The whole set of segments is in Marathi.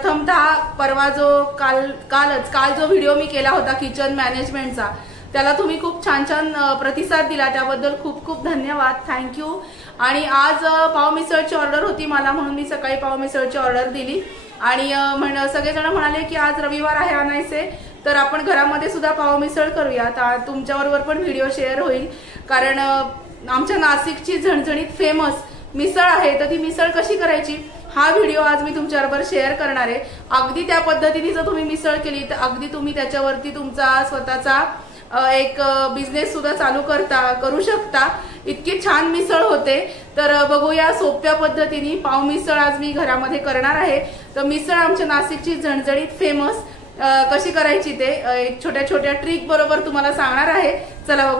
प्रथमतः परवा जो काल जो व्हिडिओ मी केला होता किचन मॅनेजमेंटचा, त्याला तुम्ही खूप छान छान प्रतिसाद दिला, त्याबद्दल खूप खूप धन्यवाद, थँक्यू। आणि आज पाव मिसळची ऑर्डर होती मला, म्हणून मी सकाळी पाव मिसळची ऑर्डर दिली आणि सगळेजण म्हणाले की आज रविवार आहे आणायचे, तर आपण घरामध्ये सुद्धा पाव मिसळ करूया। तुमच्याबरोबर पण व्हिडिओ शेअर होईल, कारण आमच्या नाशिकची झणझणीत फेमस मिसळ आहे, तर ती मिसळ कशी करायची हा व्हिडिओ आज मी तुमच्याबरोबर शेअर करणार आहे। अगदी त्या पद्धतीने जर तुम्ही मिसळ केली तर अगदी तुम्ही त्याच्यावरती तुमचा स्वतःचा एक बिझनेस सुद्धा चालू करू शकता, इतकी छान मिसळ होते। तर बघूया सोप्या पद्धतीने पाव मिसळ आज मी घरामध्ये करणार आहे। तर मिसळ आमच्या नाशिकची झणझणीत फेमस कशी करायची ते एक छोट्या छोट्या ट्रिक बरोबर तुम्हाला सांगणार आहे। चला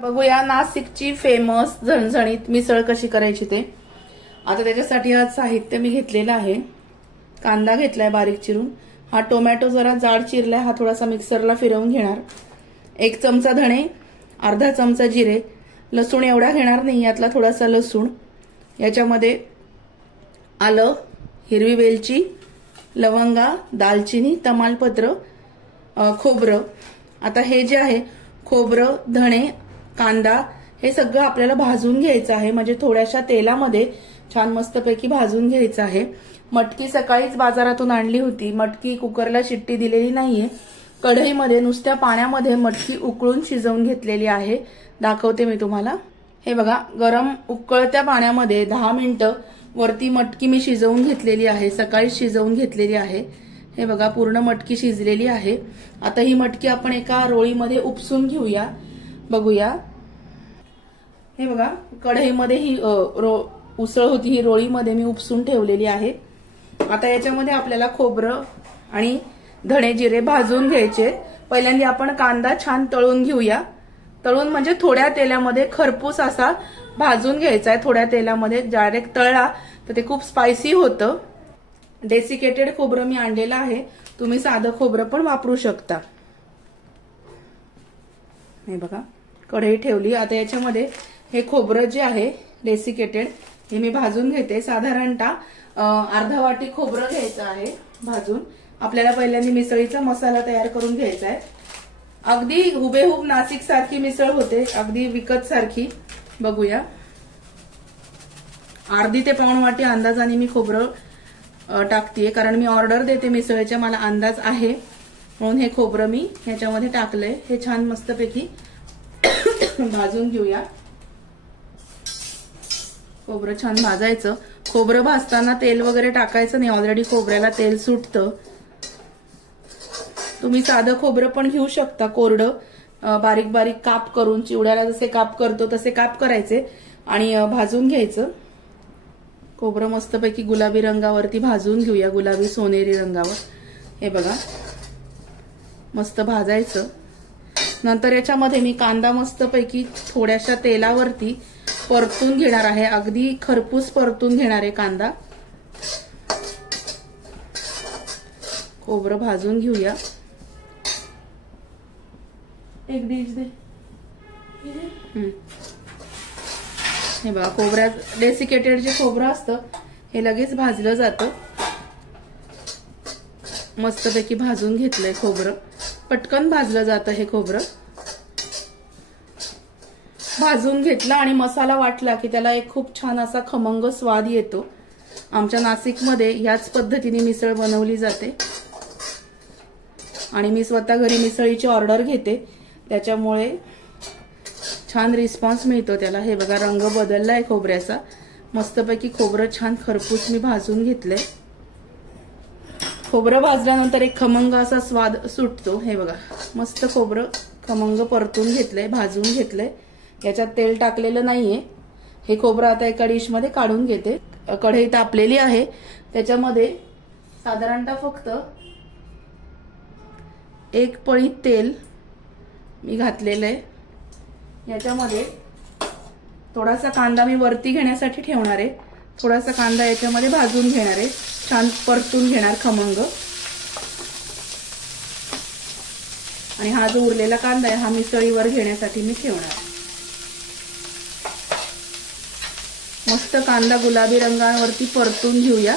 बघूया नाशिकची फेमस झणझणीत मिसळ कशी करायची ते। आता त्याच्यासाठी आज साहित्य मी घेतलेलं आहे, कांदा घेतलाय बारीक चिरून, हा टोमॅटो जरा जाड चिरलाय, हा थोडासा मिक्सरला फिरवून घेणार, 1 चमचा धणे, अर्धा चमचा जिरे, लसूण एवढा घेणार नाही, यातला थोडासा लसूण, याच्यामध्ये आलं, हिरवी वेलची, लवंगा, दालचिनी, तमालपत्र, खोबरं। आता हे जे आहे खोबरं, धणे, कांदा हे सगळं आपल्याला भाजून घ्यायचं आहे, म्हणजे थोड्याशा तेलामध्ये छान मस्तपैकी भाजून घ्यायचं आहे। मटकी सकाळीच बाजारातून आणली होती, मटकी कुकरला शिट्टी दिलेली नाहीये, कढईमध्ये नुसत्या पाण्यामध्ये मटकी उकळून शिजवून घेतलेली आहे, दाखवते मी तुम्हाला। हे बघा, गरम उकळत्या पाण्यामध्ये 10 मिनिटं वरती मटकी मी शिजवून घेतलेली आहे, सकाळी शिजवून घेतलेली आहे। हे बघा, पूर्ण मटकी शिजलेली आहे। आता ही मटकी आपण एका रोळीमध्ये उपसून घेऊया, बघूया। हे बघा, कढईमध्ये ही उसळ होती, ही रोळीमध्ये मी उपसून ठेवलेली आहे। आता याच्यामध्ये आपल्याला खोबरं आणि धणे जिरे भाजून घ्यायचे। पहिल्यांदा आपण कांदा छान तळून घेऊया, तळून म्हणजे थोड्या तेलामध्ये खरपूस असा भाजून घ्यायचा आहे। थोड्या तेलामध्ये डायरेक्ट तळला तर ते खूप स्पायसी होतं। डेसिकेटेड खोबरं मी आणलेलं आहे, तुम्ही साधं खोबरं पण वापरू शकता। हे बघा, कढई ठेवली, आता याच्यामध्ये हे खोबरं जे आहे डेसिकेटेड हे मी भाजून घेते। साधारणतः अर्धा वाटी खोबरं घ्यायचं आहे भाजून। आपल्याला पहिल्यांदा मिसळीचा मसाला तयार करून घ्यायचा आहे, अगदी हुबेहूब नाशिक सारखी मिसळ होते, अगदी विकत सारखी। बघूया, अर्धी ते पाऊण वाटी अंदाजाने मी खोबरं टाकतेय, कारण मी ऑर्डर देते मिसळीच्या, मला अंदाज आहे, म्हणून हे खोबरं मी ह्याच्यामध्ये टाकलंय। हे छान मस्तपैकी भाजून घेऊया, खोबरं छान भाजायचं। खोबरं भाजताना तेल वगैरे टाकायचं नाही, ऑलरेडी खोबऱ्याला तेल सुटतं। तुम्ही साधं खोबरं पण घेऊ शकता, कोरडं, बारीक बारीक काप करून, चिवड्याला जसे काप करतो तसे काप करायचे आणि भाजून घ्यायचं। खोबरं मस्तपैकी गुलाबी रंगावरती भाजून घेऊया, गुलाबी सोनेरी रंगावर। हे बघा, मस्त भाजायचं। नंतर याच्यामध्ये मी कांदा मस्तपैकी थोड्याशा तेलावरती परतून घेणार आहे, अगदी खरपूस परतून घेणार आहे कांदा। खोबरं भाजून घेऊया, एक डिश दे। हे बघा, खोबऱ्यात डेसिकेटेड जे खोबरं असतं हे लगेच भाजलं जातं, मस्तपैकी भाजून घेतलंय खोबरं, पटकन भाजलं जातं हे खोबरं। भाजून घेतला आणि मसाला वाटला की त्याला एक खूप छान असा खमंग स्वाद येतो। आमच्या नाशिकमध्ये याच पद्धतीने मिसळ बनवली जाते आणि मी स्वतः घरी मिसळीची ऑर्डर घेते, त्याच्यामुळे छान रिस्पॉन्स मिळतो त्याला। हे बघा, रंग बदललाय खोबऱ्याचा, मस्तपैकी खोबरं छान खरपूस मी भाजून घेतलंय। खोबरं भाजल्यानंतर एक खमंग असा स्वाद सुटतो। हे बघा, मस्त खोबरं खमंग परतून घेतलंय, भाजून घेतलंय, याच्यात तेल टाकलेलं नाहीये। हे खोबरं आता एका डिश मध्ये काढून घेते। कढई तापलेली आहे, त्याच्यामध्ये साधारणतः फक्त 1 पळी तेल मी घातलेलं आहे। याच्यामध्ये थोडासा कांदा मी वरती घेण्यासाठी ठेवणार आहे, थोडासा कांदा याच्यामध्ये भाजून घेणार आहे, छान परतून घेणार खमंग। आणि हा जो उरलेला कांदा आहे हा मिसळीवर घेण्यासाठी मी ठेवणार। मस्त कांदा गुलाबी रंगावरती परतून घेऊया।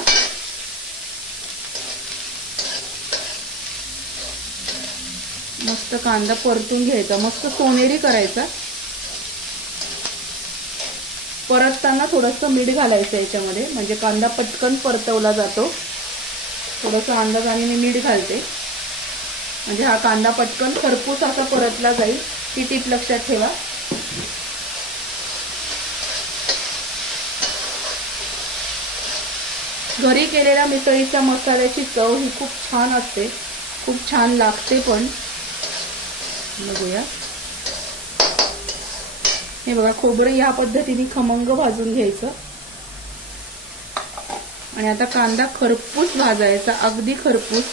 मस्त कांदा परतून घ्यायचा, मस्त सोनेरी करायचा. परतताना थोडंसं मीठ घालायचं याच्यामध्ये, म्हणजे कांदा पटकन परतवला जातो. थोडंसं अंदाजाने मी मीठ घालते, म्हणजे हा कांदा पटकन खरपूस असा परतला जाईल. ही टीप लक्षात ठेवा. घरी केलेल्या मिसळीच्या मसाल्याची चव ही खूप छान असते, खूप छान लागते पण. बघूया, हे बघा खोबरं या पद्धतीने खमंग भाजून घ्यायचं. आणि आता कांदा खरपूस भाजायचा, अगदी खरपूस.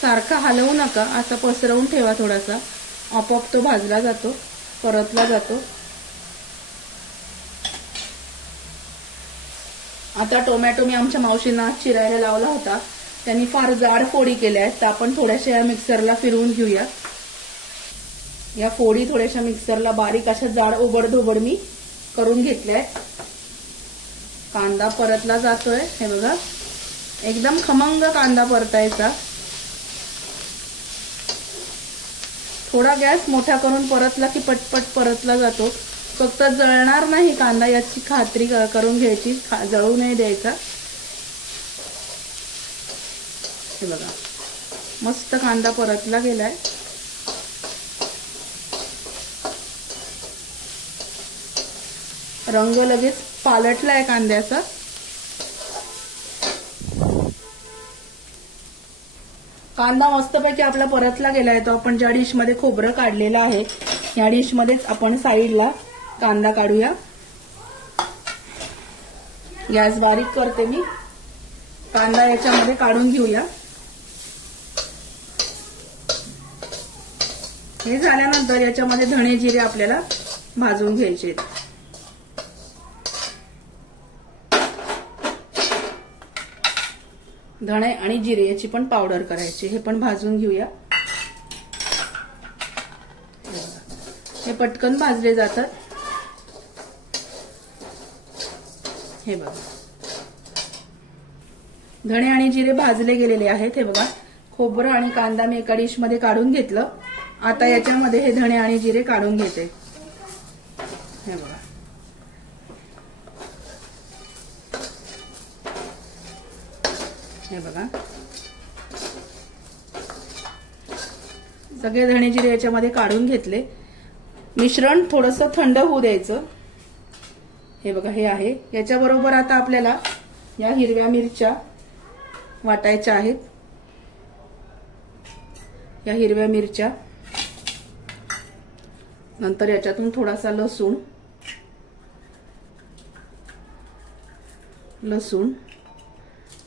सारखा हलवू नका, असा पसरवून ठेवा थोडासा, आपोआप तो भाजला जातो, परतला जातो. आता टोमॅटो मी आमच्या मावशींना चिरायला लावला होता, त्यांनी फार जाड फोडी केल्या आहेत, तर आपण थोड्याशा या मिक्सरला फिरवून घेऊया. या फोडी थोड्याशा मिक्सरला बारीक अशा जाड ओबडधोबड मी करून घेतल्या आहेत. कांदा परतला जातोय, हे बघा एकदम खमंग कांदा परतायचा. थोडा गॅस मोठा करून परतला की पटपट परतला जातो. फक्त जळणार नाही कांदा याची खात्री करून घ्यायची, जळू नाही द्यायचा. हे बघा मस्त कांदा परतला गेलाय. रंग लगेच पालटलाय कांद्याचा. कांदा मस्तपैकी आपला परतला गेलाय. तो आपण ज्या डिश मध्ये खोबरं काढलेलं आहे या डिश मध्येच आपण साईडला कांदा काढूया. गॅस बारीक करते मी, कांदा याच्यामध्ये काढून घेऊया. हे झाल्यानंतर याच्यामध्ये धणे जिरे आपल्याला भाजून घ्यायचे. धणे आणि जिरे याची पण पावडर करायची, हे पण भाजून घेऊया. हे पटकन भाजले जातात. हे बघा धणे आणि जिरे भाजले गेलेले आहेत. हे बघा खोबरं आणि कांदा मी एका डिश मध्ये काढून घेतलं. आता याच्यामध्ये हे धणे आणि जिरे काढून घेते. हे बघा हे बघा सगळे धणे जिरे याच्यामध्ये काढून घेतले. मिश्रण थोडंसं थंड होऊ द्यायचं. हे बघा हे आहे. याच्याबरोबर आता आपल्याला या हिरव्या मिरच्या वाटायच्या आहेत. या हिरव्या मिरच्या, नंतर याच्यातून थोडासा लसूण,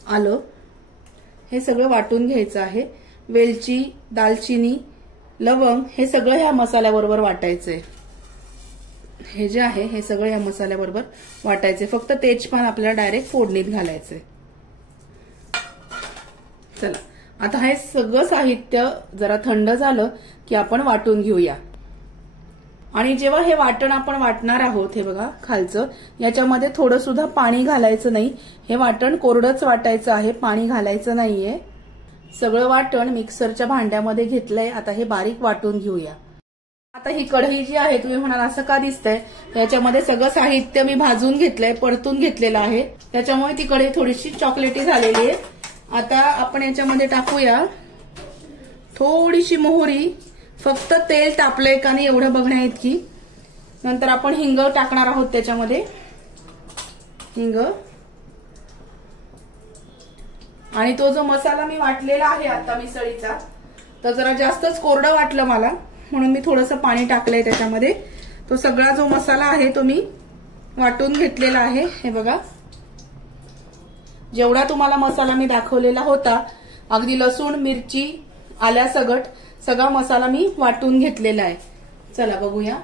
आलं, हे सगळं वाटून घ्यायचं आहे. वेलची, दालचिनी, लवंग हे सगळं ह्या मसाल्याबरोबर वाटायचंय. हे जे आहे हे सगळं या मसाल्याबरोबर वाटायचे. फक्त तेजपान आपल्याला डायरेक्ट फोडणीत घालायचंय. चला आता हे सगळं साहित्य जरा थंड झालं की आपण वाटून घेऊया. आणि जेव्हा हे वाटण आपण वाटणार आहोत, हे बघा खालचं, याच्यामध्ये थोडं सुद्धा पाणी घालायचं नाही. हे वाटण कोरडंच वाटायचं आहे, पाणी घालायचं नाहीये. सगळं वाटण मिक्सरच्या भांड्यामध्ये घेतलंय. आता हे बारीक वाटून घेऊया. आता ही कढई जी आहे, तुम्ही म्हणाल असं का दिसतंय, याच्यामध्ये सगळं साहित्य मी भाजून घेतलंय, परतून घेतलेलं आहे, त्याच्यामुळे ती कढई थोडीशी चॉकलेटी झालेली आहे. आता आपण याच्यामध्ये टाकूया थोडीशी मोहरी. फक्त तेल तापलंय का नाही एवढं बघण्या इतकी. नंतर आपण हिंग टाकणार आहोत त्याच्यामध्ये. हिंग आणि तो जो मसाला मी वाटलेला आहे आता मिसळीचा, तर जरा जास्तच कोरडं वाटलं मला, म्हणून मी थोडंसं पाणी टाकलंय त्याच्यामध्ये. तो सगळा जो मसाला आहे तो मी वाटून घेतलेला आहे. हे बघा जेवढा तुम्हाला मसाला मी दाखवलेला होता, अगदी लसूण, मिरची, आल्या सगट सगळा मसाला मी वाटून घेतलेला आहे. चला बघूया.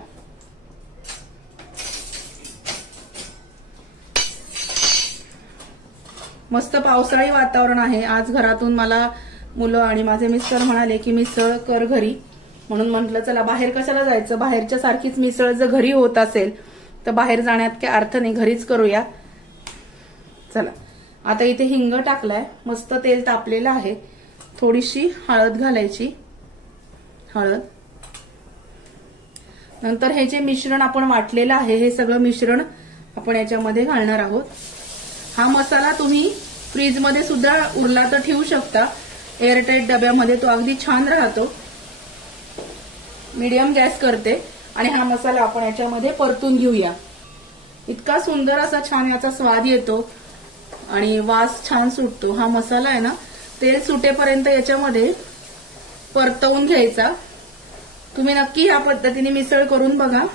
मस्त पावसाळी वातावरण आहे आज. घरातून मला मुलं आणि माझे मिस्टर म्हणाले की मिसळ कर घरी, म्हणून म्हटलं चला बाहेर कशाला जायचं, बाहेरच्या सारखीच मिसळ जर घरी होत असेल तर बाहेर जाण्यात काही अर्थ नाही, घरीच करूया. चला आता इथे हिंग टाकलाय, मस्त तेल तापलेलं आहे, थोडीशी हळद घालायची, हळद. नंतर हे जे मिश्रण आपण वाटलेलं आहे हे सगळं मिश्रण आपण याच्यामध्ये घालणार आहोत. हा मसाला तुम्ही फ्रीज मध्ये सुद्धा उरला तर ठेवू शकता, एअरटाईट डब्यामध्ये, तो अगदी छान राहतो. मीडियम गॅस करते आणि हा मसाला आपण याच्यामध्ये परतून घेऊया. इतका सुंदर असा छान याचा स्वाद येतो आणि वास छान सुटतो. हा मसाला आहे ना, तेल सुटेपर्यंत याच्यामध्ये परतवून घ्यायचा. तुम्ही नक्की ह्या पद्धतीने मिसळ करून बघा.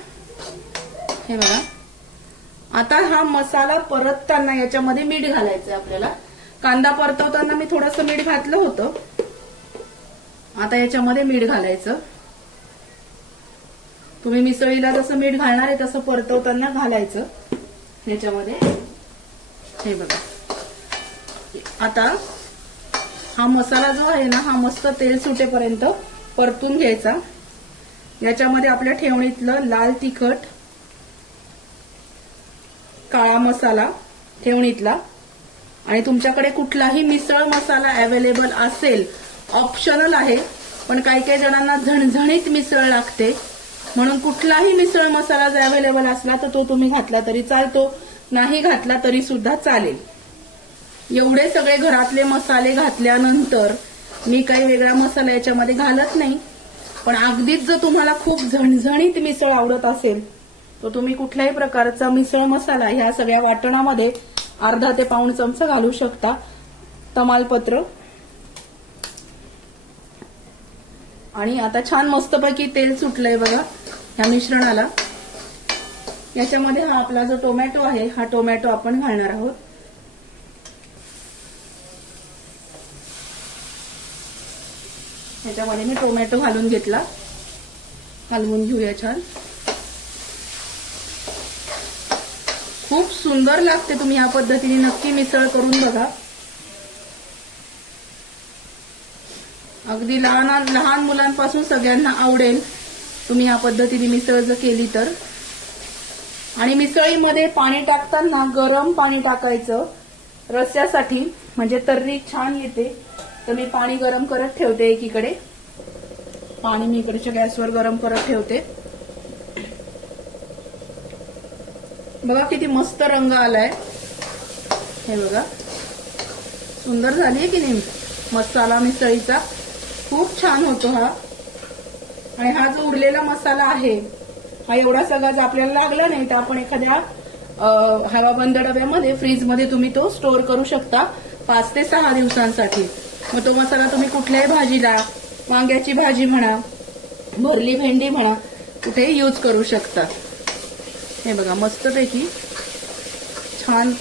हे बघा, आता हा मसाला परतताना याच्यामध्ये मीठ घालायचं आपल्याला. कांदा परतवताना मी थोडंसं मीठ घातलं होतं, आता याच्यामध्ये मीठ घालायचं. तुम्ही मिसळीला जसं मीठ घालणार आहे तसं परतवताना घालायचं याच्यामध्ये. हे बघा, आता हा मसाला जो आहे ना, हा मस्त तेल सुटेपर्यंत परतून घ्यायचा. याच्यामध्ये आपल्या ठेवणीतलं लाल तिखट, काळा मसाला ठेवणीतला, आणि तुमच्याकडे कुठलाही मिसळ मसाला अवेलेबल असेल, ऑप्शनल आहे, पण काही काही जणांना झणझणीत मिसळ लागते म्हणून कुठलाही मिसळ मसाला जर अवेलेबल असला तर तो तुम्ही घातला तरी चालतो, नाही घातला तरी सुद्धा चालेल. एवढे सगळे घरातले मसाले घातल्यानंतर मी काही वेगळा मसाला याच्यामध्ये घालत नाही. पण अगदीच जर तुम्हाला खूप झणझणीत मिसळ आवडत असेल तर तुम्ही कुठल्याही प्रकारचा मिसळ मसाला ह्या सगळ्या वाटणामध्ये अर्धा ते पाऊण चमचा घालू शकता. तमालपत्र, आणि आता छान मस्तपैकी तेल सुटलंय बघा ह्या मिश्रणाला. याच्यामध्ये हा आपला जो टोमॅटो आहे, हा टोमॅटो आपण घालणार आहोत. याच्यामध्ये मी टोमॅटो घालून घेतला, हलवून घेऊया छान. खूप सुंदर लागते, तुम्ही या पद्धतीने नक्की मिसळ करून बघा. अगदी लहान मुलांपासून सगळ्यांना आवडेल तुम्ही या पद्धतीने मिसळ जर केली तर. आणि मिसळीमध्ये पाणी टाकताना गरम पाणी टाकायचं रस्स्यासाठी, म्हणजे तर्री छान येते. तर मी पाणी गरम करत ठेवते एकीकडे, पाणी मी इकडच्या गॅसवर गरम करत ठेवते. बघा किती मस्त रंग आलाय, हे बघा, सुंदर झाली आहे की नाही मसाला मिसळीचा, खूप छान होतो हा. आणि हा जो उरलेला मसाला आहे हा एवढा सगळा आपल्याला लागला नाही तर आपण एखाद्या हवाबंद डब्यामध्ये फ्रीजमध्ये तुम्ही तो स्टोअर करू शकता 5 ते 6 दिवसांसाठी. मग तो मसाला तुम्ही कुठल्याही भाजीला, वांग्याची भाजी म्हणा, भरली भेंडी म्हणा, कुठेही यूज करू शकता. हे बघा, मस्तपैकी छान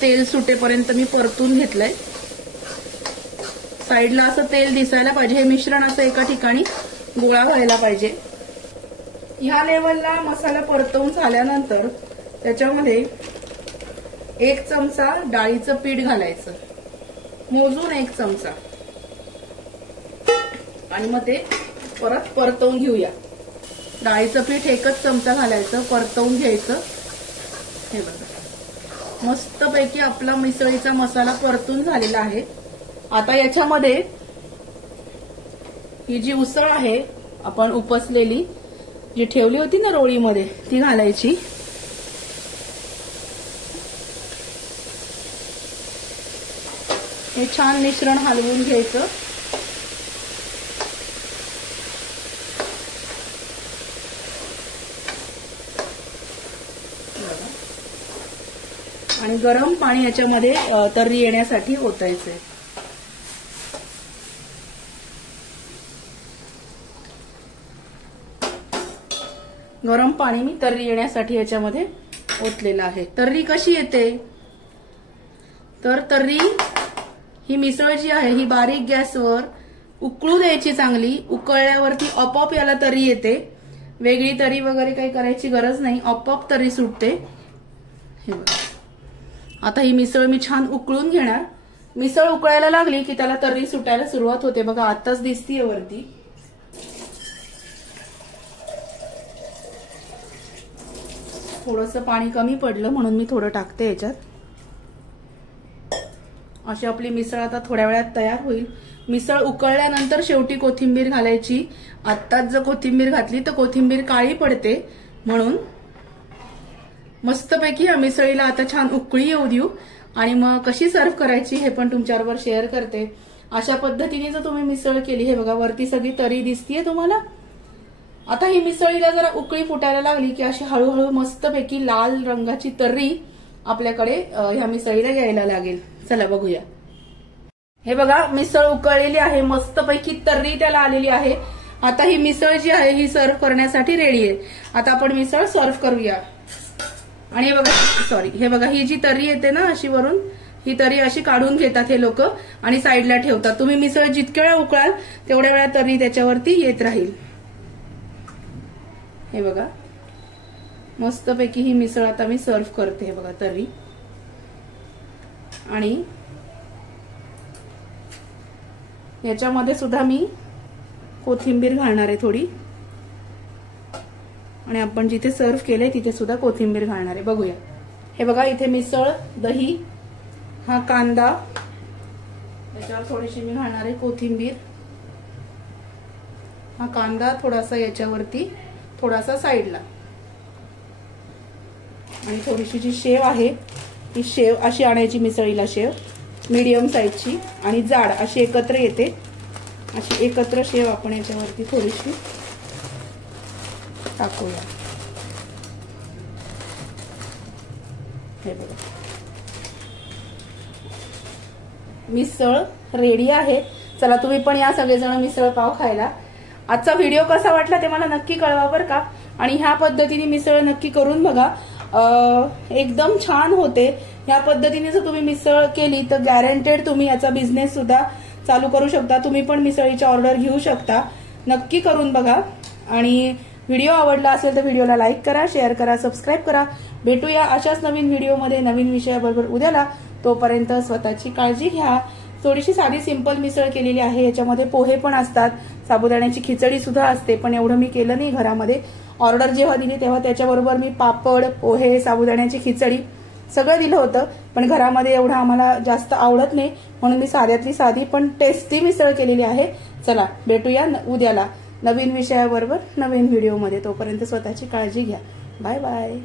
तेल सुटेपर्यंत मी परतून घेतलंय. साईडला असं तेल दिसायला पाहिजे, हे मिश्रण असं एका ठिकाणी गोळा व्हायला पाहिजे. ह्या लेवलला मसाला परतवून झाल्यानंतर त्याच्यामध्ये 1 चमचा डाळीचं पीठ घालायचं, मोजून 1 चमचा, आणि मग ते परत परतवून घेऊया. डाळीचं पीठ 1च चमचा घालायचं, परतवून घ्यायचं. हे बघा, मस्तपैकी आपला मिसळीचा मसाला परतून झालेला आहे. आता याच्यामध्ये ही जी उसळ आहे आपण उपसलेली, जी ठेवली होती ना रोळीमध्ये, ती घालायची. हे छान मिश्रण हलवून घ्यायचं. आणि गरम पाणी याच्यामध्ये तर्री येण्यासाठी ओतायचंय. गरम पाणी मी तर्री येण्यासाठी याच्यामध्ये ओतलेलं आहे. तर्री कशी येते तर तर्री ही मिसळ जी आहे ही बारीक गॅसवर उकळू द्यायची चांगली. उकळल्यावरती आपोआप याला तर्री येते. वेगळी तर्री वगैरे काही करायची गरज नाही, आपोआप तर्री सुटते. हे बघा, आता ही मिसळ मी छान उकळून घेणार. मिसळ उकळायला लागली की त्याला तर्री सुटायला सुरुवात होते. बघा, आताच दिसतीये वरती. थोडंसं पाणी कमी पडलं म्हणून मी थोडं टाकते याच्यात. अशी आपली मिसळ आता थोड्या वेळात तयार होईल। मिसळ उकळल्यानंतर शेवटी कोथिंबीर घालायची। आत्ताच जर कोथिंबीर घातली तर कोथिंबीर काळी पडते, म्हणून मस्तपैकी या मिसळीला आता छान उकळी येऊ देऊ आणि मग कशी सर्व्ह करायची हे पण तुमच्याबरोबर शेअर करते। अशा पद्धतीने जर तुम्ही मिसळ केली, हे बघा वरती सगळी तरी दिसतीये तुम्हाला। आता ही मिसळीला जरा उकळी फुटायला लागली की अशी हळूहळू मस्तपैकी लाल रंगाची तर्री आपल्याकडे ह्या मिसळीला यायला लागेल। चला बघूया। हे बघा मिसळ उकळलेली आहे, मस्तपैकी तर्री त्याला आलेली आहे। आता ही मिसळ जी आहे ही सर्व्ह करण्यासाठी रेडी आहे। आता आपण मिसळ सर्व्ह करूया। आणि हे बघा ही जी तर्री येते ना अशी वरून, ही तर्री अशी काढून घेतात हे लोक आणि साईडला ठेवतात। तुम्ही मिसळ जितक्या वेळा उकळाल तेवढ्या वेळा तर्री त्याच्यावरती येत राहील। हे बघा मस्तपैकी ही मिसळ आता मी सर्व्ह करते। हे बघा तर्री, आणि याच्यामध्ये सुद्धा मी कोथिंबीर घालणार आहे थोडी, आणि आपण जिथे सर्व्ह केले तिथे सुद्धा कोथिंबीर घालणार आहे। बघूया। हे बघा इथे मिसळ, दही, हा कांदा, याच्यावर थोडीशी मी घालणार आहे कोथिंबीर, हा कांदा थोडासा याच्यावरती, थोडासा साईडला, आणि थोडीशी जी शेव आहे ही शेव अशी आणायची मिसळीला, शेव मीडियम साईजची आणि जाड अशी एकत्र येते। अशी एकत्र शेव आपण याच्यावरती थोडीशी टाकूया। हे बघा मिसळ रेडी आहे। चला तुम्ही पण या सगळेजण मिसळ पाव खायला। आजचा व्हिडिओ कसा वाटला ते मला नक्की कळवा बरं का, आणि ह्या पद्धतीने मिसळ नक्की करून बघा, एकदम छान होते। ह्या पद्धतीने जर तुम्ही मिसळ केली तर गॅरंटेड तुम्ही याचा बिझनेस सुद्धा चालू करू शकता। तुम्ही पण मिसळीची ऑर्डर घेऊ शकता, नक्की करून बघा। आणि व्हिडिओ आवडला असेल तर व्हिडिओला लाईक करा, शेअर करा, सबस्क्राईब करा। भेटूया अशाच नवीन व्हिडिओमध्ये नवीन विषयाबरोबर उद्याला। तोपर्यंत स्वतःची काळजी घ्या। थोडीशी साधी सिंपल मिसळ केलेली आहे, याच्यामध्ये पोहे पण असतात, साबुदाण्याची खिचडी सुद्धा असते, पण एवढं मी केलं नाही घरामध्ये। ऑर्डर जेव्हा दिली तेव्हा त्याच्याबरोबर मी पापड, पोहे, साबुदाण्याची खिचडी सगळं दिलं होतं, पण घरामध्ये एवढं आम्हाला जास्त आवडत नाही, म्हणून मी साध्यातली साधी पण टेस्टी मिसळ केलेली आहे। चला भेटूया उद्याला नवीन विषयाबरोबर नवीन व्हिडिओमध्ये। तोपर्यंत स्वतःची काळजी घ्या। Bye bye.